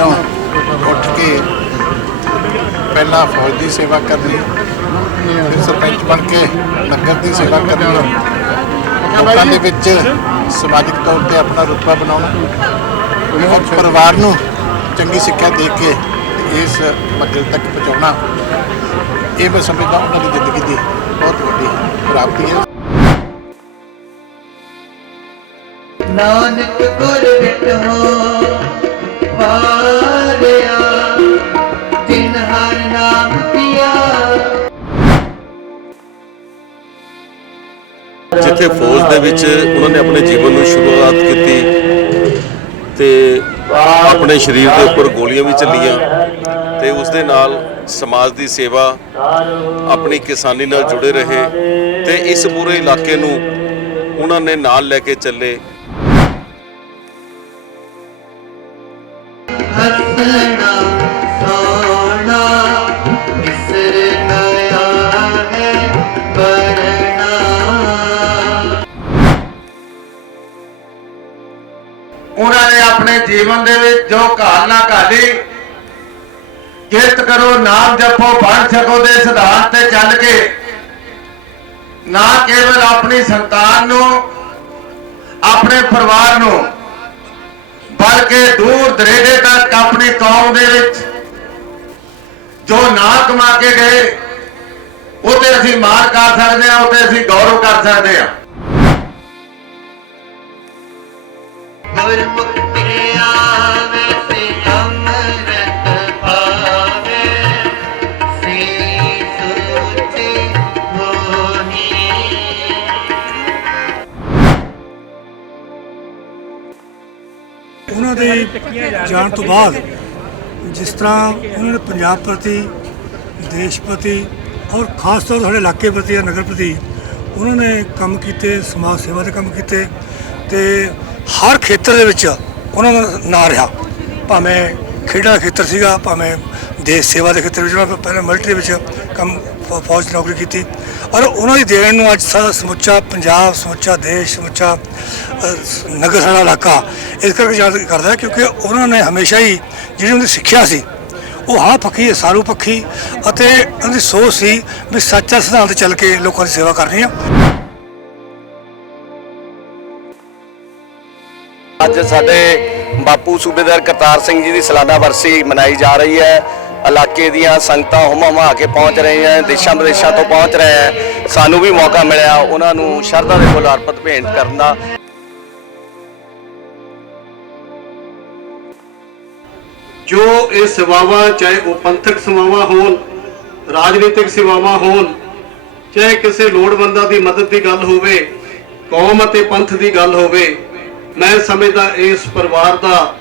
ਵਿੱਚੋਂ ਉੱਠ ਕੇ ਪਹਿਲਾਂ ਫੌਜ ਦੀ ਸੇਵਾ ਕਰਨੀ, ਫਿਰ ਸਰਪੰਚ ਬਣ ਕੇ ਨਗਰ ਦੀ ਸੇਵਾ ਕਰਨੀ, ਲੋਕਾਂ ਦੇ ਵਿੱਚ ਸਮਾਜਿਕ ਤੌਰ ਤੇ ਆਪਣਾ ਰੁਤਬਾ ਬਣਾਉਣਾ, ਔਰ ਪਰਿਵਾਰ ਨੂੰ ਚੰਗੀ ਸਿੱਖਿਆ ਦੇ ਕੇ ਇਸ ਮੰਜ਼ਿਲ ਤੱਕ ਪਹੁੰਚਾਉਣਾ, ਇਹ ਮੈਂ ਸਮਝਦਾ ਉਹਨਾਂ ਦੀ ਜ਼ਿੰਦਗੀ ਦੀ ਬਹੁਤ ਵੱਡੀ ਪ੍ਰਾਪਤੀ ਹੈ। ਨਾਨਕ ਗੁਰ ਬਿਟੋ ਵਾਰਿਆ, ਜਿਨ ਹਰ ਨਾਮ ਪਿਆ। ਜਿੱਥੇ ਫੌਜ ਦੇ ਵਿੱਚ ਉਹਨਾਂ ਨੇ ਆਪਣੇ ਜੀਵਨ ਨੂੰ ਸ਼ੁਰੂਆਤ ਕੀਤੀ ਤੇ ਆਪਣੇ ਸਰੀਰ ਦੇ ਉੱਪਰ ਗੋਲੀਆਂ ਵੀ ਚੱਲੀਆਂ ਤੇ ਉਸ ਦੇ ਨਾਲ ਸਮਾਜ ਦੀ ਸੇਵਾ ਆਪਣੀ ਕਿਸਾਨੀ ਨਾਲ ਜੁੜੇ ਰਹੇ ਤੇ ਇਸ ਪੂਰੇ ਇਲਾਕੇ ਨੂੰ ਉਹਨਾਂ ਨੇ ਨਾਲ ਲੈ ਕੇ ਚੱਲੇ। ਉਹਨਾਂ ਨੇ ਆਪਣੇ ਜੀਵਨ ਦੇ ਵਿੱਚ ਜੋ ਘਾਲਣਾ ਘਾਲੀ ਕਿਰਤ ਕਰੋ, ਨਾਮ ਜਪੋ, ਬਣ ਸਕੋ ਦੇ ਸਿਧਾਂਤ ਤੇ ਚੱਲ ਕੇ, ਨਾ ਕੇਵਲ ਆਪਣੀ ਸੰਤਾਨ ਨੂੰ, ਆਪਣੇ ਪਰਿਵਾਰ ਨੂੰ, ਬਲਕਿ ਦੂਰ ਦਰੇਡੇ ਤੱਕ ਆਪਣੀ ਕੌਮ ਦੇ ਵਿੱਚ, ਜੋ ਨਾ ਕਮਾ ਕੇ ਗਏ, ਉਹਤੇ ਅਸੀਂ ਮਾਰ ਕਰ ਸਕਦੇ ਹਾਂ, ਉਹਤੇ ਅਸੀਂ ਗੌਰਵ ਕਰ ਸਕਦੇ ਹਾਂ। ਉਹਨਾਂ ਦੇ ਜਾਣ ਤੋਂ ਬਾਅਦ ਜਿਸ ਤਰ੍ਹਾਂ ਉਹਨਾਂ ਨੇ ਪੰਜਾਬ ਪ੍ਰਤੀ, ਦੇਸ਼ ਪ੍ਰਤੀ ਔਰ ਖਾਸ ਤੌਰ ਸਾਡੇ ਇਲਾਕੇ ਪ੍ਰਤੀ ਜਾਂ ਨਗਰ ਪ੍ਰਤੀ ਉਹਨਾਂ ਨੇ ਕੰਮ ਕੀਤੇ, ਸਮਾਜ ਸੇਵਾ ਦੇ ਕੰਮ ਕੀਤੇ ਤੇ ਹਰ ਖੇਤਰ ਦੇ ਵਿੱਚ ਉਹਨਾਂ ਦਾ ਨਾਂ ਰਿਹਾ। ਭਾਵੇਂ ਖੇਡਾਂ ਦਾ ਖੇਤਰ ਸੀਗਾ ਭਾਵੇਂ ਦੇਸ਼ ਸੇਵਾ ਦੇ ਖੇਤਰ ਵਿੱਚ ਉਹਨਾਂ ਪਹਿਲਾਂ ਮਿਲਟਰੀ ਵਿੱਚ ਕੰਮ ਫੌਜ 'ਚ ਨੌਕਰੀ ਕੀਤੀ। ਔਰ ਉਹਨਾਂ ਦੀ ਦੇਣ ਨੂੰ ਅੱਜ ਸਾਰਾ ਸਮੁੱਚਾ ਪੰਜਾਬ ਸਮੁੱਚਾ ਦੇਸ਼ ਸਮੁੱਚਾ ਅ, ਨਗਰ ਸਾਡਾ ਇਲਾਕਾ ਇਸ ਕਰਕੇ ਯਾਦ ਕਰਦਾ ਕਿਉਂਕਿ ਉਹਨਾਂ ਨੇ ਹਮੇਸ਼ਾ ਹੀ ਜਿਹੜੀ ਉਹਨਾਂ ਦੀ ਸਿੱਖਿਆ ਸੀ ਉਹ ਹਾਂ ਪੱਖੀ ਸਾਰੂ ਪੱਖੀ ਅਤੇ ਉਹਨਾਂ ਦੀ ਸੋਚ ਸੀ ਵੀ ਸੱਚਾ ਸਿਧਾਂਤ ਚੱਲ ਕੇ ਲੋਕਾਂ ਦੀ ਸੇਵਾ ਕਰਨੀ ਆ। ਅੱਜ ਸਾਡੇ ਬਾਪੂ ਸੂਬੇਦਾਰ ਕਰਤਾਰ ਸਿੰਘ ਜੀ ਦੀ ਸਾਲਾਨਾ ਵਰਸੀ ਮਨਾਈ ਜਾ ਰਹੀ ਹੈ। ਇਲਾਕੇ ਦੀਆਂ ਸੰਗਤਾਂ ਹੁਮ ਹੁਮਾ ਕੇ ਪਹੁੰਚ ਰਹੀਆਂ ਹੈ, ਦੇਸ਼ਾਂ ਵਿਦੇਸ਼ਾਂ ਤੋਂ ਪਹੁੰਚ ਰਹੇ ਹੈ। ਸਾਨੂੰ ਵੀ ਮੌਕਾ ਮਿਲਿਆ ਉਹਨਾਂ ਨੂੰ ਸ਼ਰਧਾ ਦੇ ਫੁੱਲ ਅਰਪਿਤ ਭੇਂਟ ਕਰਨ ਦਾ। ਜੋ ਇਹ ਸੇਵਾਵਾਂ, ਚਾਹੇ ਉਹ ਪੰਥਕ ਸੇਵਾਵਾਂ ਹੋਣ, ਰਾਜਨੀਤਿਕ ਸੇਵਾਵਾਂ ਹੋਣ, ਚਾਹੇ ਕਿਸੇ ਲੋੜਵੰਦਾਂ ਦੀ ਮਦਦ ਦੀ ਗੱਲ ਹੋਵੇ, ਕੌਮ ਅਤੇ ਪੰਥ ਦੀ ਗੱਲ ਹੋਵੇ ਮੈਂ ਸਮਝਦਾ ਇਸ ਪਰਿਵਾਰ ਦਾ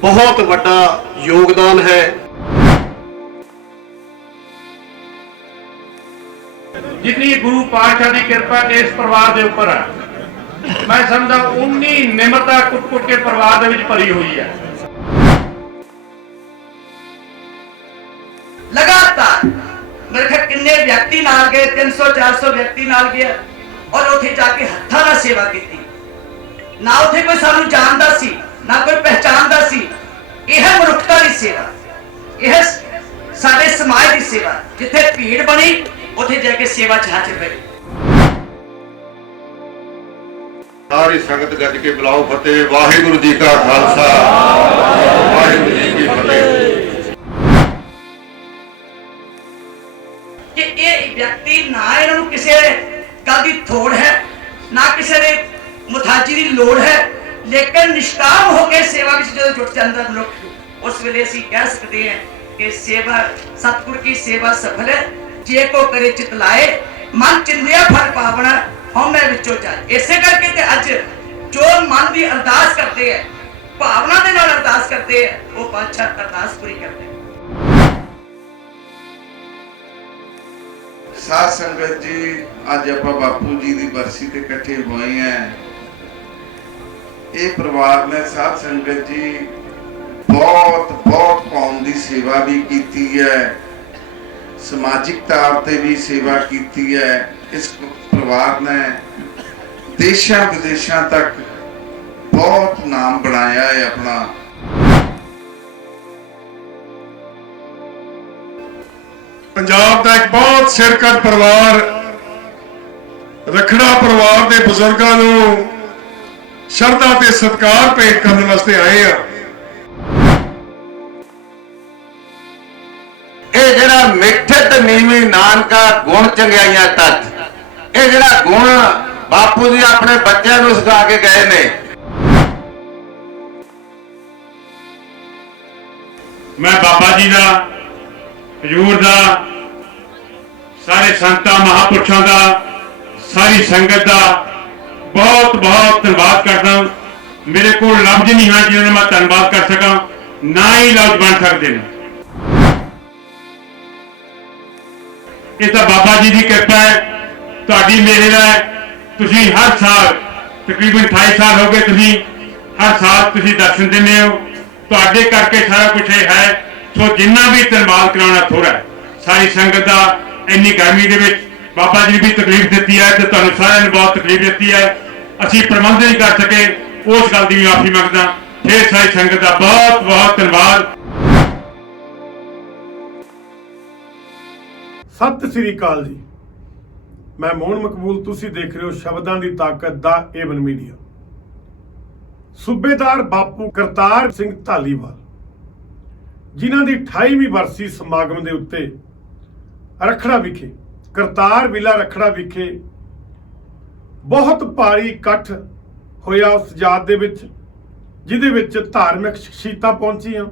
ਬਹੁਤ ਵੱਡਾ ਯੋਗਦਾਨ ਹੈ। ਜਿਤਨੀ ਗੁਰੂ ਪਾਤਸ਼ਾਹ ਦੀ ਕਿਰਪਾ ਇਸ ਪਰਿਵਾਰ ਦੇ ਉੱਪਰ ਹੈ ਮੈਂ ਸਮਝਦਾ ਉਨੀ ਨਿਮਰਤਾ ਕੁੱਟ-ਕੁੱਟ ਕੇ ਪਰਿਵਾਰ ਦੇ ਵਿੱਚ ਭਰੀ ਹੋਈ ਹੈ। ਲਗਾਤਾਰ ਮੇਰੇ ਖਿਆਲ ਕਿੰਨੇ ਵਿਅਕਤੀ ਨਾਲ ਗਏ 300 400 ਵਿਅਕਤੀ ਨਾਲ ਗਿਆ ਔਰ ਉੱਥੇ ਜਾ ਕੇ ਹੱਥਾਂ ਨਾਲ ਸੇਵਾ ਕੀਤੀ। ਨਾ ਉੱਥੇ ਕੋਈ ਸਾਨੂੰ ਜਾਣਦਾ ਸੀ ਨਾ ਕੋਈ ਪਹਿਚਾਣਦਾ ਸੀ। ਇਹ ਮਨੁੱਖਤਾ ਦੀ ਸੇਵਾ। ਇਹ ਸਾਡੇ ਸਮਾਜ ਦੀ ਸੇਵਾ। ਜਿੱਥੇ ਭੀੜ ਬਣੀ ਉੱਥੇ ਜਾ ਕੇ ਸੇਵਾ ਚ ਹਾਜ਼ਰ ਹੋਏ। ਸਾਰੀ ਸੰਗਤ ਗੱਜ ਕੇ ਬੁਲਾਓ ਫਤਿਹ। ਵਾਹਿਗੁਰੂ ਜੀ ਕਾ ਖਾਲਸਾ। ਵਾਹਿਗੁਰੂ ਜੀ ਕੀ ਫਤਿਹ। ਕਿ ਇਹ ਵਿਅਕਤੀ ਨਾ ਇਹਨਾਂ ਨੂੰ ਕਿਸੇ ਗੱਲ ਦੀ ਥੋੜ ਹੈ ਨਾ ਕਿਸੇ ਦੇ ਮੁਤਾਜੀ ਦੀ ਲੋੜ ਹੈ। ਲੇਕਿਨ ਨਿਸ਼ਕਾਮ ਹੋ ਕੇ ਸੇਵਾ ਵਿੱਚ ਜਦੋਂ ਜੁਟ ਜਾਂਦਾ ਮਨੁੱਖ, ਉਸ ਵੇਲੇ ਅਸੀਂ ਕਹਿ ਸਕਦੇ ਹਾਂ ਕਿ ਸੇਵਾ, ਸਤਿਗੁਰ ਕੀ ਸੇਵਾ ਸਫਲ ਹੈ। ਜੇ ਕੋ ਕਰੇ ਚਿਤ ਲਾਏ, ਮਨ ਚਿੰਦਿਆ ਫਲ ਪਾਵਣਾ ਹਉਮੈ ਵਿੱਚੋਂ ਜਾਏ। ਇਸੇ ਕਰਕੇ ਤੇ ਅੱਜ ਜੋ ਮਨ ਦੀ ਅਰਦਾਸ ਕਰਦੇ ਹੈ, ਭਾਵਨਾ ਦੇ ਨਾਲ ਅਰਦਾਸ ਕਰਦੇ ਹੈ, ਉਹ ਪਾਤਸ਼ਾਹ ਅਰਦਾਸ ਪੂਰੀ ਕਰਦੇ ਸਾਧ ਸੰਗਤ ਜੀ, ਅੱਜ ਆਪਾਂ ਬਾਪੂ ਜੀ ਦੀ ਬਰਸੀ ਤੇ ਇਕੱਠੇ ਹੋਏ ਆਂ ਇਹ ਪਰਿਵਾਰ ਨੇ ਸਾਧ ਸੰਗਤ ਜੀ ਬਹੁਤ ਬਹੁਤ ਕੌਮ ਦੀ ਸੇਵਾ ਵੀ ਕੀਤੀ ਹੈ। ਸਮਾਜਿਕ ਤੌਰ ਤੇ ਵੀ ਸੇਵਾ ਕੀਤੀ ਹੈ। ਇਸ ਪਰਿਵਾਰ ਨੇ ਦੇਸ਼ਾਂ ਵਿਦੇਸ਼ਾਂ ਤੱਕ ਬਹੁਤ ਨਾਮ ਬਣਾਇਆ ਹੈ ਆਪਣਾ। ਪੰਜਾਬ ਦਾ ਇੱਕ ਬਹੁਤ ਸਿਰਕਤ ਪਰਿਵਾਰ, ਰਖੜਾ ਪਰਿਵਾਰ ਦੇ ਬਜ਼ੁਰਗਾਂ ਨੂੰ ਸ਼ਰਧਾ ਤੇ ਸਤਿਕਾਰ ਭੇਟ ਕਰਨ ਵਾਸਤੇ ਆਏ ਆ। ਇਹ ਜਿਹੜਾ ਮਿੱਠੇ ਤੇ ਨੀਵੀਂ ਨਾਨਕਾ ਗੁਣ ਚੰਗਿਆਈਆਂ ਤੱਤ ਇਹ ਜਿਹੜਾ ਗੁਣ ਬਾਪੂ ਜੀ ਆਪਣੇ ਬੱਚਿਆਂ ਨੂੰ ਸਿਖਾ ਕੇ ਗਏ ਨੇ। ਮੈਂ ਬਾਬਾ ਜੀ ਦਾ ਹਜੂਰ ਦਾ ਸਾਰੇ ਸੰਤਾਂ ਮਹਾਪੁਰਸ਼ਾਂ ਦਾ ਸਾਰੀ ਸੰਗਤ ਦਾ ਬਹੁਤ ਬਹੁਤ ਧੰਨਵਾਦ ਕਰਦਾ। ਮੇਰੇ ਕੋਲ ਲਫ਼ਜ਼ ਨਹੀਂ ਹਨ ਜਿਹਨਾਂ ਦਾ ਮੈਂ ਧੰਨਵਾਦ ਕਰ ਸਕਾਂ। ਨਾ ਹੀ ਲਫ਼ਜ਼ ਬਣ ਸਕਦੇ ਨੇ। ਇਹ ਤਾਂ ਬਾਬਾ ਜੀ ਦੀ ਕਿਰਪਾ ਹੈ। ਤੁਹਾਡੀ ਮੇਰੇ ਹੈ। ਤੁਸੀਂ ਹਰ ਸਾਲ ਤਕਰੀਬਨ 28 ਸਾਲ ਹੋ ਗਏ ਤੁਸੀਂ ਹਰ ਸਾਲ ਤੁਸੀਂ ਦਰਸ਼ਨ ਦਿੰਦੇ ਹੋ। ਤੁਹਾਡੇ ਕਰਕੇ ਸਾਰਾ ਕੁਝ ਇਹ ਹੈ। ਸੋ ਜਿੰਨਾ ਵੀ ਧੰਨਵਾਦ ਕਰਾਉਣਾ ਥੋੜਾ ਸਾਰੀ ਸੰਗਤ ਦਾ ਇੰਨੀ ਗਰਮੀ ਦੇ ਵਿੱਚ ਬਾਬਾ ਜੀ ਵੀ ਤਕਲੀਫ ਦਿੱਤੀ ਹੈ ਤੇ ਤੁਹਾਨੂੰ ਸਾਰਿਆਂ ਨੂੰ ਬਹੁਤ ਤਕਲੀਫ ਦਿੱਤੀ ਹੈ। ਅਸੀਂ ਪ੍ਰਬੰਧ ਨਹੀਂ ਕਰ ਸਕੇ, ਉਸ ਗੱਲ ਦੀ ਮਾਫੀ ਮੰਗਦਾ। ਫੇਰ ਸਾਰੀ ਸੰਗਤ ਦਾ ਬਹੁਤ ਬਹੁਤ ਧੰਨਵਾਦ। ਸਤਿ ਸ੍ਰੀ ਅਕਾਲ ਜੀ। ਮੈਂ ਮੋਹਨ ਮਕਬੂਲ, ਤੁਸੀਂ ਦੇਖ ਰਹੇ ਹੋ ਸ਼ਬਦਾਂ ਦੀ ਤਾਕਤ ਦਾ ਏਵਨ ਮੀਡੀਆ। ਸੂਬੇਦਾਰ ਬਾਪੂ ਕਰਤਾਰ ਸਿੰਘ ਢਾਲੀਵਾਲ, ਜਿਨ੍ਹਾਂ ਦੀ 28ਵੀਂ ਵਰਸੀ ਸਮਾਗਮ ਦੇ ਉੱਤੇ ਰਖੜਾ ਵਿਖੇ ਕਰਤਾਰ ਵਿਲਾ ਰਖੜਾ ਵਿਖੇ ਬਹੁਤ ਭਾਰੀ ਇਕੱਠ ਹੋਇਆ ਉਸ ਯਾਦ ਦੇ ਵਿੱਚ, ਜਿਹਦੇ ਵਿੱਚ ਧਾਰਮਿਕ ਸ਼ਖਸੀਅਤਾਂ ਪਹੁੰਚੀਆਂ,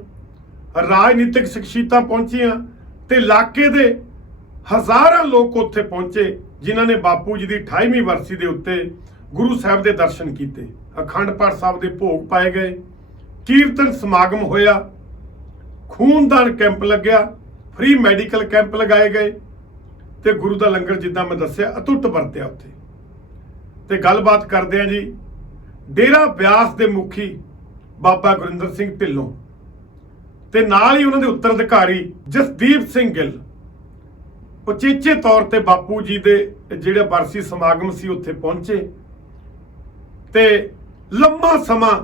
ਰਾਜਨੀਤਿਕ ਸ਼ਖਸੀਅਤਾਂ ਪਹੁੰਚੀਆਂ ਤੇ ਇਲਾਕੇ ਦੇ ਹਜ਼ਾਰਾਂ ਲੋਕ ਉੱਥੇ ਪਹੁੰਚੇ, ਜਿਨ੍ਹਾਂ ਨੇ ਬਾਪੂ ਜੀ ਦੀ 28ਵੀਂ ਵਰਸੀ ਦੇ ਉੱਤੇ ਗੁਰੂ ਸਾਹਿਬ ਦੇ ਦਰਸ਼ਨ ਕੀਤੇ। ਅਖੰਡ ਪਾਠ ਸਾਹਿਬ ਦੇ ਭੋਗ ਪਾਏ ਗਏ, ਕੀਰਤਨ ਸਮਾਗਮ ਹੋਇਆ, ਖੂਨਦਾਨ ਕੈਂਪ ਲੱਗਿਆ ਫ੍ਰੀ ਮੈਡੀਕਲ ਕੈਂਪ ਲਗਾਏ ਗਏ ਤੇ ਗੁਰੂ ਦਾ ਲੰਗਰ ਜਿੱਦਾਂ ਮੈਂ ਦੱਸਿਆ ਅਤੁੱਟ ਵਰਤਿਆ ਉੱਥੇ। ਤੇ ਗੱਲਬਾਤ ਕਰਦੇ ਆ ਜੀ, ਡੇਰਾ ਬਿਆਸ ਦੇ ਮੁਖੀ ਬਾਬਾ ਗੁਰਿੰਦਰ ਸਿੰਘ ਢਿੱਲੋਂ ਤੇ ਨਾਲ ਹੀ ਉਹਨਾਂ ਦੇ ਉੱਤਰ ਅਧਿਕਾਰੀ ਜਸਦੀਪ ਸਿੰਘ ਗਿੱਲ। ਉਚੇਚੇ ਤੌਰ ਤੇ ਬਾਪੂ ਜੀ ਦੇ ਜਿਹੜੇ ਵਰਸੀ ਸਮਾਗਮ ਸੀ ਉੱਥੇ ਪਹੁੰਚੇ ਤੇ ਲੰਮਾ ਸਮਾਂ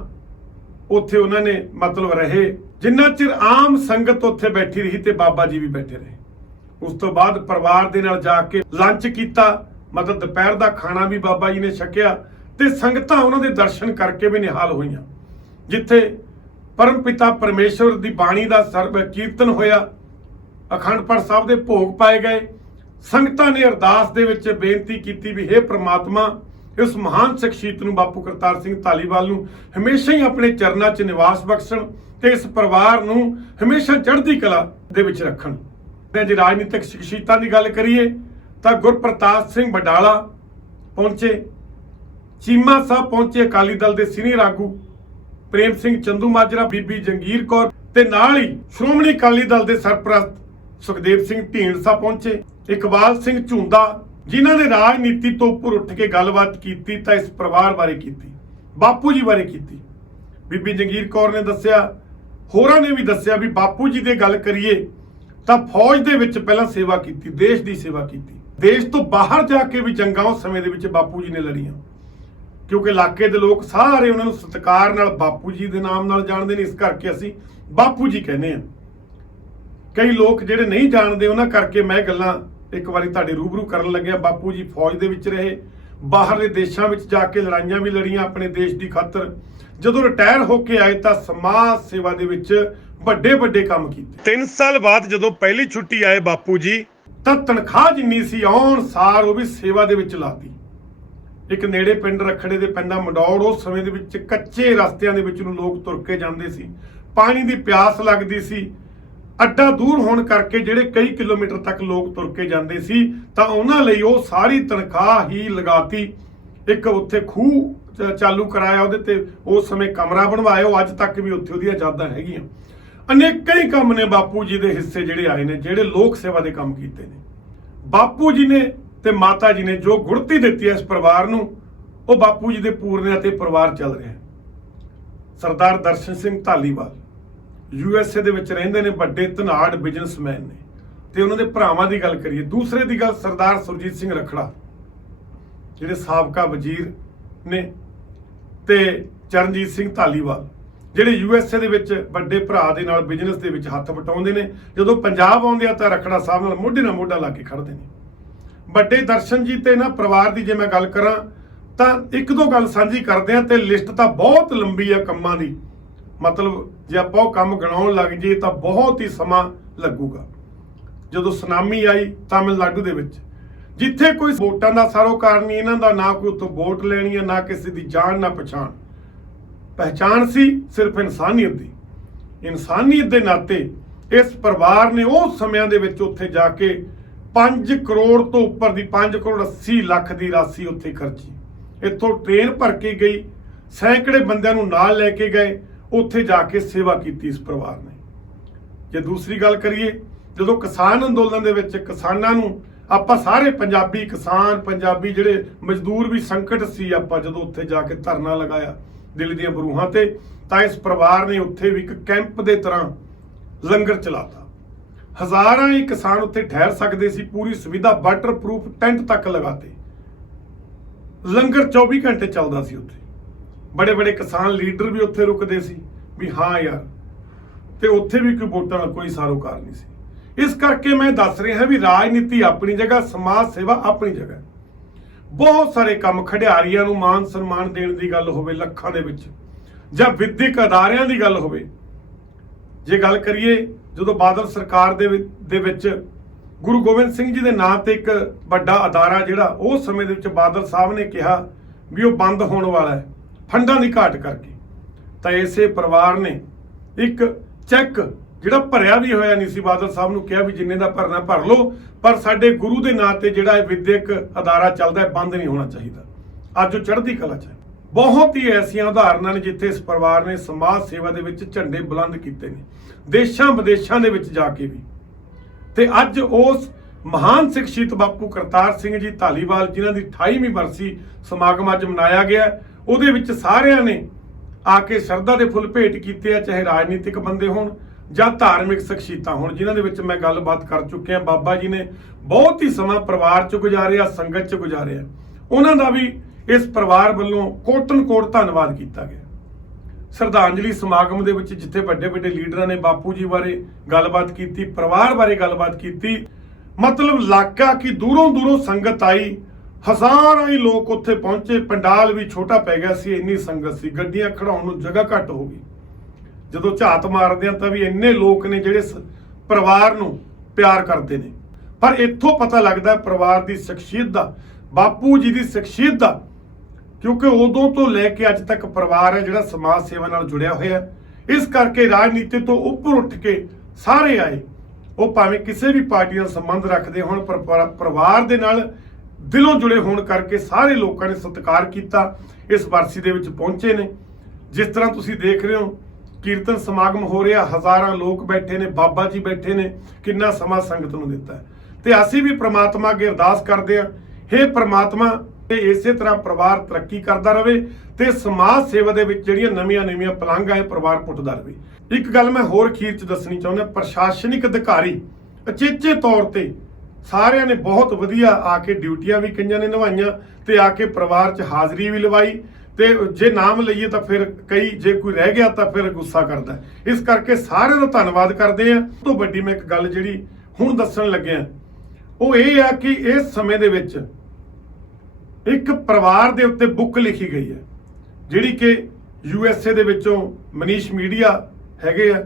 ਉੱਥੇ ਉਹਨਾਂ ਨੇ ਮਤਲਬ ਰਹੇ। ਜਿੰਨਾ ਚਿਰ ਆਮ ਸੰਗਤ ਉੱਥੇ ਬੈਠੀ ਰਹੀ ਤੇ ਬਾਬਾ ਜੀ ਵੀ ਬੈਠੇ ਰਹੇ। ਉਸ ਤੋਂ ਬਾਅਦ ਪਰਿਵਾਰ ਦੇ ਨਾਲ ਜਾ ਕੇ ਲੰਚ ਕੀਤਾ। ਮਤਲਬ ਦੁਪਹਿਰ ਦਾ ਖਾਣਾ ਵੀ ਬਾਬਾ ਜੀ ਨੇ ਛਕਿਆ ਤੇ ਸੰਗਤਾਂ ਉਹਨਾਂ ਦੇ ਦਰਸ਼ਨ ਕਰਕੇ ਵੀ ਨਿਹਾਲ ਹੋਈਆਂ। ਜਿੱਥੇ ਪਰਮ ਪਿਤਾ ਪਰਮੇਸ਼ਵਰ ਦੀ ਬਾਣੀ ਦਾ ਸਰਬ ਕੀਰਤਨ ਹੋਇਆ। ਅਖੰਡ ਪਾਠ ਸਾਹਿਬ ਦੇ ਭੋਗ ਪਾਏ ਗਏ। ਸੰਗਤਾਂ ਨੇ ਅਰਦਾਸ ਦੇ ਵਿੱਚ ਬੇਨਤੀ ਕੀਤੀ ਵੀ हे ਪ੍ਰਮਾਤਮਾ, ਇਸ ਮਹਾਨ ਸ਼ਖਸੀਅਤ ਨੂੰ ਬਾਪੂ ਕਰਤਾਰ ਸਿੰਘ ਧਾਲੀਵਾਲ ਨੂੰ ਹਮੇਸ਼ਾ ਹੀ ਆਪਣੇ ਚਰਨਾਂ 'ਚ ਨਿਵਾਸ ਬਖਸ਼ਣ ਤੇ ਇਸ ਪਰਿਵਾਰ ਨੂੰ ਹਮੇਸ਼ਾ ਚੜ੍ਹਦੀ ਕਲਾ ਦੇ ਵਿੱਚ ਰੱਖਣ। ਤੇ ਜੇ ਰਾਜਨੀਤਿਕ ਸ਼ਖਸੀਅਤਾਂ ਦੀ ਗੱਲ ਕਰੀਏ, ਤਾਂ ਗੁਰਪ੍ਰਤਾਪ ਸਿੰਘ ਬਡਾਲਾ ਪਹੁੰਚੇ, ਚੀਮਾ ਸਾਹਿਬ ਪਹੁੰਚੇ ਅਕਾਲੀ ਦਲ ਦੇ ਸੀਨੀਅਰ ਆਗੂ ਪ੍ਰੇਮ ਸਿੰਘ ਚੰਦੂ ਮਾਜਰਾ, ਬੀਬੀ ਜੰਗੀਰ ਕੌਰ ਤੇ ਨਾਲ ਹੀ ਸ਼੍ਰੋਮਣੀ ਅਕਾਲੀ ਦਲ ਦੇ ਸਰਪ੍ਰਸਤ ਸੁਖਦੇਵ ਸਿੰਘ ਢੀਂਡਸਾ ਪਹੁੰਚੇ। ਇਕਬਾਲ ਸਿੰਘ ਝੁੰਦਾ ਜਿਨ੍ਹਾਂ ਨੇ ਰਾਜਨੀਤੀ ਤੋਂ ਉੱਪਰ ਉੱਠ ਕੇ ਗੱਲਬਾਤ ਕੀਤੀ ਤਾਂ ਇਸ ਪਰਿਵਾਰ ਬਾਰੇ ਕੀਤੀ, ਬਾਪੂ ਜੀ ਬਾਰੇ ਕੀਤੀ। ਬੀਬੀ ਜੰਗੀਰ ਕੌਰ ਨੇ ਦੱਸਿਆ, ਹੋਰਾਂ ਨੇ ਵੀ ਦੱਸਿਆ ਵੀ ਬਾਪੂ ਜੀ ਦੀ ਗੱਲ ਕਰੀਏ ਤਾਂ ਫੌਜ ਦੇ ਵਿੱਚ ਪਹਿਲਾਂ ਸੇਵਾ ਕੀਤੀ, ਦੇਸ਼ ਦੀ ਸੇਵਾ ਕੀਤੀ। ਦੇਸ਼ ਤੋਂ ਬਾਹਰ ਜਾ ਕੇ ਵੀ ਜੰਗਾਂ ਉਸ ਸਮੇਂ ਦੇ ਵਿੱਚ ਬਾਪੂ ਜੀ ਨੇ ਲੜੀਆਂ। ਕਿਉਂਕਿ ਇਲਾਕੇ ਦੇ ਲੋਕ ਸਾਰੇ ਉਹਨਾਂ ਨੂੰ ਸਤਿਕਾਰ ਨਾਲ ਬਾਪੂ ਜੀ ਦੇ ਨਾਮ ਨਾਲ ਜਾਣਦੇ ਨੇ, ਇਸ ਕਰਕੇ ਅਸੀਂ ਬਾਪੂ ਜੀ ਕਹਿੰਦੇ ਆ ਕਈ ਲੋਕ ਜਿਹੜੇ ਨਹੀਂ ਜਾਣਦੇ, ਉਹਨਾਂ ਕਰਕੇ ਮੈਂ ਗੱਲਾਂ ਇੱਕ ਵਾਰੀ ਤੁਹਾਡੇ ਰੂਬਰੂ ਕਰਨ ਲੱਗਿਆ। ਬਾਪੂ ਜੀ ਫੌਜ ਦੇ ਵਿੱਚ ਰਹੇ ਬਾਹਰਲੇ ਦੇਸ਼ਾਂ ਵਿੱਚ ਜਾ ਕੇ ਲੜਾਈਆਂ ਵੀ ਲੜੀਆਂ ਆਪਣੇ ਦੇਸ਼ ਦੀ ਖਾਤਰ। ਜਦੋਂ ਰਿਟਾਇਰ ਹੋ ਕੇ ਆਏ ਤਾਂ ਸਮਾਜ ਸੇਵਾ ਦੇ ਵਿੱਚ ਵੱਡੇ ਵੱਡੇ ਕੰਮ ਕੀਤੇ। 3 ਸਾਲ ਬਾਅਦ ਜਦੋਂ ਪਹਿਲੀ ਛੁੱਟੀ ਆਏ ਬਾਪੂ ਜੀ ਤਾਂ ਤਨਖਾਹ ਜਿੰਨੀ ਸੀ ਆਉਣ ਸਾਰ ਉਹ ਵੀ ਸੇਵਾ ਦੇ ਵਿੱਚ ਲਾਤੀ ਇੱਕ ਨੇੜੇ ਪਿੰਡ ਰਖੜੇ ਦੇ ਪੈਂਦਾ ਮੰਡੌੜ ਉਸ ਸਮੇਂ ਦੇ ਵਿੱਚ ਕੱਚੇ ਰਸਤਿਆਂ ਦੇ ਵਿੱਚ ਨੂੰ ਲੋਕ ਤੁਰ ਕੇ ਜਾਂਦੇ ਸੀ। ਪਾਣੀ ਦੀ ਪਿਆਸ ਲੱਗਦੀ ਸੀ। ਅੱਡਾ ਦੂਰ ਹੋਣ ਕਰਕੇ ਜਿਹੜੇ ਕਈ ਕਿਲੋਮੀਟਰ ਤੱਕ ਲੋਕ ਤੁਰ ਕੇ ਜਾਂਦੇ ਸੀ ਤਾਂ ਉਹਨਾਂ ਲਈ ਉਹ ਸਾਰੀ ਤਨਖਾਹ ਹੀ ਲਗਾਤੀ। ਇੱਕ ਉੱਥੇ ਖੂਹ ਚਾਲੂ ਕਰਾਇਆ ਉਹਦੇ ਤੇ ਉਸ ਸਮੇਂ ਕਮਰਾ ਬਣਵਾਇਆ ਉਹ ਅੱਜ ਤੱਕ ਵੀ ਉੱਥੇ ਉਹਦੀਆਂ ਯਾਦਾਂ ਹੈਗੀਆਂ। ਅਨੇਕਾਂ ਹੀ ਕੰਮ ਨੇ ਬਾਪੂ ਜੀ ਦੇ ਹਿੱਸੇ ਜਿਹੜੇ ਆਏ ਨੇ, ਜਿਹੜੇ ਲੋਕ ਸੇਵਾ ਦੇ ਕੰਮ ਕੀਤੇ ਨੇ। ਬਾਪੂ ਜੀ ਨੇ ਤੇ ਮਾਤਾ ਜੀ ਨੇ ਜੋ ਗੁੜਤੀ ਦਿੱਤੀ ਹੈ ਇਸ ਪਰਿਵਾਰ ਨੂੰ, ਉਹ ਬਾਪੂ ਜੀ ਦੇ ਪੂਰਨਿਆਂ ਤੇ ਪਰਿਵਾਰ ਚੱਲ ਰਿਹਾ ਹੈ। Sardar Darshan Singh Dhaliwal U S A ਦੇ ਵਿੱਚ ਰਹਿੰਦੇ ਨੇ, ਵੱਡੇ ਧਨਾੜ ਬਿਜ਼ਨਸਮੈਨ ਨੇ। ਤੇ ਉਹਨਾਂ ਦੇ ਭਰਾਵਾਂ ਦੀ ਗੱਲ ਕਰੀਏ, ਦੂਸਰੇ ਦੀ ਗੱਲ ਸਰਦਾਰ ਸੁਰਜੀਤ ਸਿੰਘ ਰਖੜਾ, ਜਿਹੜੇ ਸਾਬਕਾ ਵਜ਼ੀਰ ਨੇ ਤੇ ਚਰਨਜੀਤ ਸਿੰਘ ਢਾਲੀਵਾਲ। ਜਿਹੜੇ ਯੂਐਸਏ ਦੇ ਵਿੱਚ ਵੱਡੇ ਭਰਾ ਦੇ ਨਾਲ ਬਿਜ਼ਨਸ ਦੇ ਵਿੱਚ ਹੱਥ ਵਟਾਉਂਦੇ ਨੇ, ਜਦੋਂ ਪੰਜਾਬ ਆਉਂਦੇ ਆ ਤਾਂ ਰਖੜਾ ਸਾਹਿਬ ਨਾਲ ਮੋਢੇ ਨਾਲ ਮੋਢਾ ਲਾ ਕੇ ਖੜਦੇ ਨੇ। ਵੱਡੇ ਦਰਸ਼ਨ ਜੀ ਤੇ ਨਾ ਪਰਿਵਾਰ ਦੀ ਜੇ ਮੈਂ ਗੱਲ ਕਰਾਂ, ਤਾਂ ਇੱਕ ਦੋ ਗੱਲ ਸਾਂਝੀ ਕਰਦੇ ਆ ਤੇ ਲਿਸਟ ਤਾਂ ਬਹੁਤ ਲੰਬੀ ਆ ਕੰਮਾਂ ਦੀ। ਮਤਲਬ ਜੇ ਆਪਾਂ ਉਹ ਕੰਮ ਗਣਾਉਣ ਲੱਗ ਜਾਈਏ ਤਾਂ ਬਹੁਤ ਹੀ ਸਮਾਂ ਲੱਗੂਗਾ। ਜਦੋਂ ਸੁਨਾਮੀ ਆਈ ਤਾਮਿਲਨਾਡੂ ਦੇ ਵਿੱਚ, ਜਿੱਥੇ ਕੋਈ ਵੋਟਾਂ ਦਾ ਸਰੋਕਾਰ ਨਹੀਂ, ਇਹਨਾਂ ਦਾ ਨਾ ਕੋਈ ਉੱਥੋਂ ਵੋਟ ਲੈਣੀ ਹੈ ਨਾ ਕਿਸੇ ਦੀ ਜਾਣ ਨਾ ਪਛਾਣ। ਪਹਿਚਾਣ ਸੀ ਸਿਰਫ ਇਨਸਾਨੀਅਤ ਦੀ। ਇਨਸਾਨੀਅਤ ਦੇ ਨਾਤੇ ਇਸ ਪਰਿਵਾਰ ਨੇ ਉਹ ਸਮਿਆਂ ਦੇ ਵਿੱਚ ਉੱਥੇ ਜਾ ਕੇ 5 ਕਰੋੜ ਤੋਂ ਉੱਪਰ ਦੀ 5 ਕਰੋੜ 80 ਲੱਖ ਦੀ ਰਾਸ਼ੀ ਉੱਥੇ ਖਰਚੀ। ਇੱਥੋਂ ਟ੍ਰੇਨ ਭਰ ਕੇ ਗਈ, ਸੈਂਕੜੇ ਬੰਦਿਆਂ ਨੂੰ ਨਾਲ ਲੈ ਕੇ ਗਏ, ਉੱਥੇ ਜਾ ਕੇ ਸੇਵਾ ਕੀਤੀ ਇਸ ਪਰਿਵਾਰ ਨੇ। ਜੇ ਦੂਸਰੀ ਗੱਲ ਕਰੀਏ, ਜਦੋਂ ਕਿਸਾਨ ਅੰਦੋਲਨ ਦੇ ਵਿੱਚ ਕਿਸਾਨਾਂ ਨੂੰ ਆਪਾਂ ਸਾਰੇ ਪੰਜਾਬੀ ਕਿਸਾਨ, ਪੰਜਾਬੀ ਜਿਹੜੇ ਮਜ਼ਦੂਰ ਵੀ ਸੰਕਟ ਸੀ ਆਪਾਂ ਜਦੋਂ ਉੱਥੇ ਜਾ ਕੇ ਧਰਨਾ ਲਗਾਇਆ ਦਿੱਲੀ ਦੀਆਂ ਬਰੂਹਾਂ ਤੇ, ਤਾਂ ਇਸ ਪਰਿਵਾਰ ਨੇ ਉੱਥੇ ਵੀ ਇੱਕ ਕੈਂਪ ਦੇ ਤਰ੍ਹਾਂ ਲੰਗਰ ਚਲਾਤਾ। ਹਜ਼ਾਰਾਂ ਹੀ ਕਿਸਾਨ ਉੱਥੇ ਠਹਿਰ ਸਕਦੇ ਸੀ, ਪੂਰੀ ਸੁਵਿਧਾ ਵਾਟਰਪ੍ਰੂਫ ਟੈਂਟ ਤੱਕ ਲਗਾਤੇ। ਲੰਗਰ 24 ਘੰਟੇ ਚੱਲਦਾ ਸੀ ਉੱਥੇ। ਬੜੇ ਬੜੇ ਕਿਸਾਨ ਲੀਡਰ ਵੀ ਉੱਥੇ ਰੁਕਦੇ ਸੀ, ਵੀ ਹਾਂ ਯਾਰ, ਤੇ ਉੱਥੇ ਵੀ ਕੋਈ ਵੋਟਾਂ ਦਾ ਕੋਈ ਸਾਰੋਕਾਰ ਨਹੀਂ ਸੀ। ਇਸ ਕਰਕੇ ਮੈਂ ਦੱਸ ਰਿਹਾ ਵੀ ਰਾਜਨੀਤੀ ਆਪਣੀ ਜਗ੍ਹਾ, ਸਮਾਜ ਸੇਵਾ ਆਪਣੀ ਜਗ੍ਹਾ। ਬਹੁਤ ਸਾਰੇ ਕੰਮ ਖਿਡਾਰੀਆਂ ਨੂੰ ਮਾਨ ਸਨਮਾਨ ਦੇਣ ਦੀ ਗੱਲ ਹੋਵੇ ਲੱਖਾਂ ਦੇ ਵਿੱਚ, ਜਾਂ ਵਿਦਿਅਕ ਅਦਾਰਿਆਂ ਦੀ ਗੱਲ ਹੋਵੇ। ਜੇ ਗੱਲ ਕਰੀਏ, ਜਦੋਂ ਬਾਦਲ ਸਰਕਾਰ ਦੇ ਦੇ ਵਿੱਚ ਗੁਰੂ ਗੋਬਿੰਦ ਸਿੰਘ ਜੀ ਦੇ ਨਾਂ ਤੇ ਇੱਕ ਵੱਡਾ ਅਦਾਰਾ ਜਿਹੜਾ ਉਸ ਸਮੇਂ ਦੇ ਵਿੱਚ ਬਾਦਲ ਸਾਹਿਬ ਨੇ ਕਿਹਾ ਵੀ ਉਹ ਬੰਦ ਹੋਣ ਵਾਲਾ ਹੈ, ਫੰਡਾਂ ਦੀ ਘਾਟ ਕਰਕੇ। ਤਾਂ ਇਸੇ ਪਰਿਵਾਰ ਨੇ ਇੱਕ ਚੈੱਕ ਜਿਹੜਾ ਭਰਿਆ ਵੀ ਹੋਇਆ ਨਹੀਂ ਸੀ, ਬਾਦਲ ਸਾਹਿਬ ਨੂੰ ਕਿਹਾ ਵੀ ਜਿੰਨੇ ਦਾ ਭਰਨਾ ਭਰ ਲਓ, ਪਰ ਸਾਡੇ ਗੁਰੂ ਦੇ ਨਾਂ ਤੇ ਜਿਹੜਾ ਇਹ ਵਿਦਿਅਕ ਅਦਾਰਾ ਚੱਲਦਾ ਹੈ, ਬੰਦ ਨਹੀਂ ਹੋਣਾ ਚਾਹੀਦਾ। ਅੱਜ ਉਹ ਚੜ੍ਹਦੀ ਕਲਾ ਚ ਹੈ। ਬਹੁਤ ਹੀ ਐਸੀਆਂ ਉਦਾਹਰਨਾਂ ਨੇ ਜਿੱਥੇ ਇਸ ਪਰਿਵਾਰ ਨੇ ਸਮਾਜ ਸੇਵਾ ਦੇ ਵਿੱਚ ਝੰਡੇ ਬੁਲੰਦ ਕੀਤੇ ਨੇ, ਦੇਸ਼ਾਂ ਵਿਦੇਸ਼ਾਂ ਦੇ ਵਿੱਚ ਜਾ ਕੇ ਵੀ। ਤੇ ਅੱਜ ਉਸ ਮਹਾਨ ਸਿੱਖ ਸ਼ਹੀਦ ਬਾਪੂ ਕਰਤਾਰ ਸਿੰਘ ਜੀ ਧਾਲੀਵਾਲ, ਜਿਨ੍ਹਾਂ ਦੀ 28ਵੀਂ ਬਰਸੀ ਸਮਾਗਮ ਅੱਜ ਮਨਾਇਆ ਗਿਆ ਉਹਦੇ ਵਿੱਚ ਸਾਰਿਆਂ ਨੇ ਆ ਕੇ ਸ਼ਰਧਾ ਦੇ ਫੁੱਲ ਭੇਟ ਕੀਤੇ ਆ, ਚਾਹੇ ਰਾਜਨੀਤਿਕ ਬੰਦੇ ਹੋਣ ਜਾਂ ਧਾਰਮਿਕ ਸ਼ਖਸੀਅਤਾਂ ਹੋਣ, ਜਿਨ੍ਹਾਂ ਦੇ ਵਿੱਚ ਮੈਂ ਗੱਲਬਾਤ ਕਰ ਚੁੱਕਿਆ ਬਾਬਾ ਜੀ ਨੇ ਬਹੁਤ ਹੀ ਸਮਾਂ ਪਰਿਵਾਰ 'ਚ ਗੁਜ਼ਾਰਿਆ, ਸੰਗਤ 'ਚ ਗੁਜ਼ਾਰਿਆ। ਉਹਨਾਂ ਦਾ ਵੀ ਇਸ ਪਰਿਵਾਰ ਵੱਲੋਂ ਕੋਟਨ ਕੋਟ ਧੰਨਵਾਦ ਕੀਤਾ ਗਿਆ। ਸ਼ਰਧਾਂਜਲੀ ਸਮਾਗਮ ਦੇ ਵਿੱਚ ਜਿੱਥੇ ਵੱਡੇ ਵੱਡੇ ਲੀਡਰਾਂ ਨੇ ਬਾਪੂ ਜੀ ਬਾਰੇ ਗੱਲਬਾਤ ਕੀਤੀ, ਪਰਿਵਾਰ ਬਾਰੇ ਗੱਲਬਾਤ ਕੀਤੀ, ਮਤਲਬ ਇਲਾਕਾ ਕਿ ਦੂਰੋਂ ਦੂਰੋਂ ਸੰਗਤ ਆਈ, ਹਜ਼ਾਰਾਂ ਹੀ ਲੋਕ ਉੱਥੇ ਪਹੁੰਚੇ। ਪੰਡਾਲ ਵੀ ਛੋਟਾ ਪੈ ਗਿਆ ਸੀ, ਇੰਨੀ ਸੰਗਤ ਸੀ। ਗੱਡੀਆਂ ਖੜਾਉਣ ਨੂੰ ਜਗ੍ਹਾ ਘੱਟ ਹੋ ਗਈ। ਜਦੋਂ ਝਾਤ ਮਾਰਦੇ ਆ ਤਾਂ ਵੀ ਇੰਨੇ ਲੋਕ ਨੇ ਜਿਹੜੇ ਸ- ਪਰਿਵਾਰ ਨੂੰ ਪਿਆਰ ਕਰਦੇ ਨੇ। ਪਰ ਇੱਥੋਂ ਪਤਾ ਲੱਗਦਾ ਪਰਿਵਾਰ ਦੀ ਸ਼ਖਸੀਅਤ ਦਾ, ਬਾਪੂ ਜੀ ਦੀ ਸ਼ਖਸੀਅਤ ਦਾ, ਕਿਉਂਕਿ ਉਦੋਂ ਤੋਂ ਲੈ ਕੇ ਅੱਜ ਤੱਕ ਪਰਿਵਾਰ ਹੈ ਜਿਹੜਾ ਸਮਾਜ ਸੇਵਾ ਨਾਲ ਜੁੜਿਆ ਹੋਇਆ ਹੈ। ਇਸ ਕਰਕੇ ਰਾਜਨੀਤੀ ਤੋਂ ਉੱਪਰ ਉੱਠ ਕੇ ਸਾਰੇ ਆਏ। ਉਹ ਭਾਵੇਂ ਕਿਸੇ ਵੀ ਪਾਰਟੀ ਨਾਲ ਸੰਬੰਧ ਰੱਖਦੇ ਹੋਣ, ਪਰ ਪਰ- ਪਰਿਵਾਰ ਦੇ ਨਾਲ ਦਿਲੋਂ ਜੁੜੇ ਹੋਣ ਕਰਕੇ ਸਾਰੇ ਲੋਕਾਂ ਨੇ ਸਤਿਕਾਰ ਕੀਤਾ, ਇਸ ਵਰਸੀ ਦੇ ਵਿੱਚ ਪਹੁੰਚੇ ਨੇ। ਜਿਸ ਤਰ੍ਹਾਂ ਤੁਸੀਂ ਦੇਖ ਰਹੇ ਹੋ ਕੀਰਤਨ ਸਮਾਗਮ ਹੋ ਰਿਹਾ, ਹਜ਼ਾਰਾਂ ਲੋਕ ਬੈਠੇ ਨੇ, ਬਾਬਾ ਜੀ ਬੈਠੇ ਨੇ, ਕਿੰਨਾ ਸਮਾਂ ਸੰਗਤ ਨੂੰ ਦਿੱਤਾ ਤੇ ਅਸੀਂ ਵੀ ਪ੍ਰਮਾਤਮਾ ਅੱਗੇ ਅਰਦਾਸ ਕਰਦੇ ਹਾਂ, ਹੇ ਪ੍ਰਮਾਤਮਾ, ਤੇ ਇਸੇ ਤਰ੍ਹਾਂ ਪਰਿਵਾਰ ਤਰੱਕੀ ਕਰਦਾ ਰਹੇ ਤੇ ਸਮਾਜ ਸੇਵਾ ਦੇ ਵਿੱਚ ਜਿਹੜੀਆਂ ਨਵੀਆਂ-ਨਵੀਆਂ ਪਲਾਂਘਾਂ ਇਹ ਪਰਿਵਾਰ ਪੁੱਟਦਾ ਰਹੇ ਇੱਕ ਗੱਲ ਮੈਂ ਹੋਰ ਅਖੀਰ ਚ ਦੱਸਣੀ ਚਾਹੁੰਦਾ, ਪ੍ਰਸ਼ਾਸਨਿਕ ਅਧਿਕਾਰੀ ਅਚੇਚੇ ਤੌਰ ਤੇ ਸਾਰਿਆਂ ਨੇ ਬਹੁਤ ਵਧੀਆ ਆ ਕੇ ਡਿਊਟੀਆਂ ਵੀ ਕਈਆਂ ਨੇ ਨਿਭਾਈਆਂ ਤੇ ਆ ਕੇ ਪਰਿਵਾਰ 'ਚ ਹਾਜ਼ਰੀ ਵੀ ਲਵਾਈ ਤੇ ਜੇ ਨਾਮ ਲਈਏ ਤਾਂ ਫਿਰ ਕਈ, ਜੇ ਕੋਈ ਰਹਿ ਗਿਆ ਤਾਂ ਫਿਰ ਗੁੱਸਾ ਕਰਦਾ ਇਸ ਕਰਕੇ ਸਾਰਿਆਂ ਦਾ ਧੰਨਵਾਦ ਕਰਦੇ ਆ ਉਸ ਤੋਂ ਵੱਡੀ ਮੈਂ ਇੱਕ ਗੱਲ ਜਿਹੜੀ ਹੁਣ ਦੱਸਣ ਲੱਗਿਆ ਉਹ ਇਹ ਆ ਕਿ ਇਸ ਸਮੇਂ ਦੇ ਵਿੱਚ ਇੱਕ ਪਰਿਵਾਰ ਦੇ ਉੱਤੇ ਬੁੱਕ ਲਿਖੀ ਗਈ ਹੈ, ਜਿਹੜੀ ਕਿ ਯੂ ਐਸ ਏ ਦੇ ਵਿੱਚੋਂ ਮਨੀਸ਼ ਮੀਡੀਆ ਹੈਗੇ ਆ।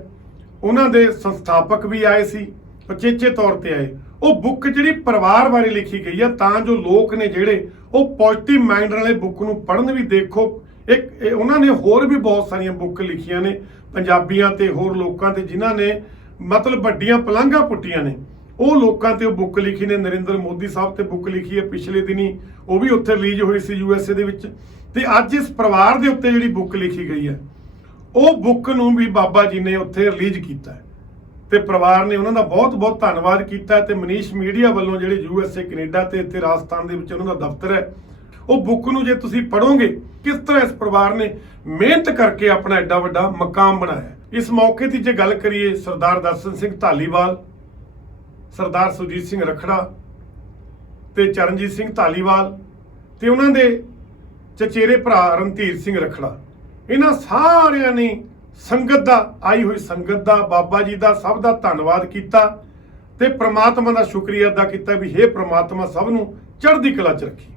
ਉਹਨਾਂ ਦੇ ਸੰਸਥਾਪਕ ਵੀ ਆਏ ਸੀ ਉਚੇਚੇ ਤੌਰ ਤੇ ਆਏ। ਉਹ ਬੁੱਕ ਜਿਹੜੀ ਪਰਿਵਾਰ ਬਾਰੇ ਲਿਖੀ ਗਈ ਆ, ਤਾਂ ਜੋ ਲੋਕ ਨੇ ਜਿਹੜੇ ਉਹ ਪੋਜ਼ਿਟਿਵ ਮਾਈਂਡ ਵਾਲੇ ਬੁੱਕ ਨੂੰ ਪੜ੍ਹਨ ਵੀ ਦੇਖੋ। ਇੱਕ, ਇਹ ਉਹਨਾਂ ਨੇ ਹੋਰ ਵੀ ਬਹੁਤ ਸਾਰੀਆਂ ਬੁੱਕ ਲਿਖੀਆਂ ਨੇ, ਪੰਜਾਬੀਆਂ ਤੇ ਹੋਰ ਲੋਕਾਂ ਤੇ, ਜਿਨ੍ਹਾਂ ਨੇ ਮਤਲਬ ਵੱਡੀਆਂ ਪਲਾਂਘਾਂ ਪੁੱਟੀਆਂ ਨੇ। ਉਹ ਲੋਕਾਂ ਤੇ ਉਹ ਬੁੱਕ ਲਿਖੀ ਨੇ, ਨਰਿੰਦਰ ਮੋਦੀ ਸਾਹਿਬ ਤੇ ਬੁੱਕ ਲਿਖੀ ਹੈ ਪਿਛਲੇ ਦਿਨੀ, ਉਹ ਵੀ ਉੱਥੇ ਰਿਲੀਜ਼ ਹੋਈ ਸੀ ਯੂ ਐਸ ਏ ਦੇ ਵਿੱਚ। ਤੇ ਅੱਜ ਇਸ ਪਰਿਵਾਰ ਦੇ ਉੱਤੇ ਜਿਹੜੀ ਬੁੱਕ ਲਿਖੀ ਗਈ ਹੈ, ਉਹ ਬੁੱਕ ਨੂੰ ਵੀ ਬਾਬਾ ਜੀ ਨੇ ਉੱਥੇ ਰਿਲੀਜ਼ ਕੀਤਾ ਹੈ। ਤੇ ਪਰਿਵਾਰ ਨੇ ਉਹਨਾਂ ਦਾ ਬਹੁਤ-ਬਹੁਤ ਧੰਨਵਾਦ ਕੀਤਾ ਹੈ ਤੇ ਮਨੀਸ਼ ਮੀਡੀਆ ਵੱਲੋਂ ਜਿਹੜੇ ਯੂ ਐਸ ਏ ਕੈਨੇਡਾ ਤੇ ਇੱਥੇ ਰਾਜਸਥਾਨ ਦੇ ਵਿੱਚ ਉਹਨਾਂ ਦਾ ਦਫ਼ਤਰ ਹੈ, ਉਹ ਬੁੱਕ ਨੂੰ ਜੇ ਤੁਸੀਂ ਪੜੋਗੇ ਕਿਸ ਤਰ੍ਹਾਂ ਇਸ ਪਰਿਵਾਰ ਨੇ ਮਿਹਨਤ ਕਰਕੇ ਆਪਣਾ ਐਡਾ ਵੱਡਾ ਮਕਾਮ ਬਣਾਇਆ? ਇਸ ਮੌਕੇ ਦੀ ਜੇ ਗੱਲ ਕਰੀਏ, ਸਰਦਾਰ ਦਰਸ਼ਨ ਸਿੰਘ ਢਾਲੀਵਾਲ ਸਰਦਾਰ ਸੁਜੀਤ ਸਿੰਘ ਰਖੜਾ ਤੇ ਚਰਨਜੀਤ ਸਿੰਘ ਢਾਲੀਵਾਲ ਤੇ ਉਹਨਾਂ ਦੇ ਚਚੇਰੇ ਭਰਾ ਰਣਧੀਰ ਸਿੰਘ ਰਖੜਾ, ਇਹਨਾਂ ਸਾਰਿਆਂ ਨੇ ਸੰਗਤ ਦਾ, ਆਈ ਹੋਈ ਸੰਗਤ ਦਾ, ਬਾਬਾ ਜੀ ਦਾ ਸਭ ਦਾ ਧੰਨਵਾਦ ਕੀਤਾ ਤੇ ਪ੍ਰਮਾਤਮਾ ਦਾ ਸ਼ੁਕਰੀਆ ਅਦਾ ਕੀਤਾ ਵੀ ਹੇ ਪ੍ਰਮਾਤਮਾ ਸਭ ਨੂੰ ਚੜ੍ਹਦੀ ਕਲਾ ਚ ਰੱਖੀ।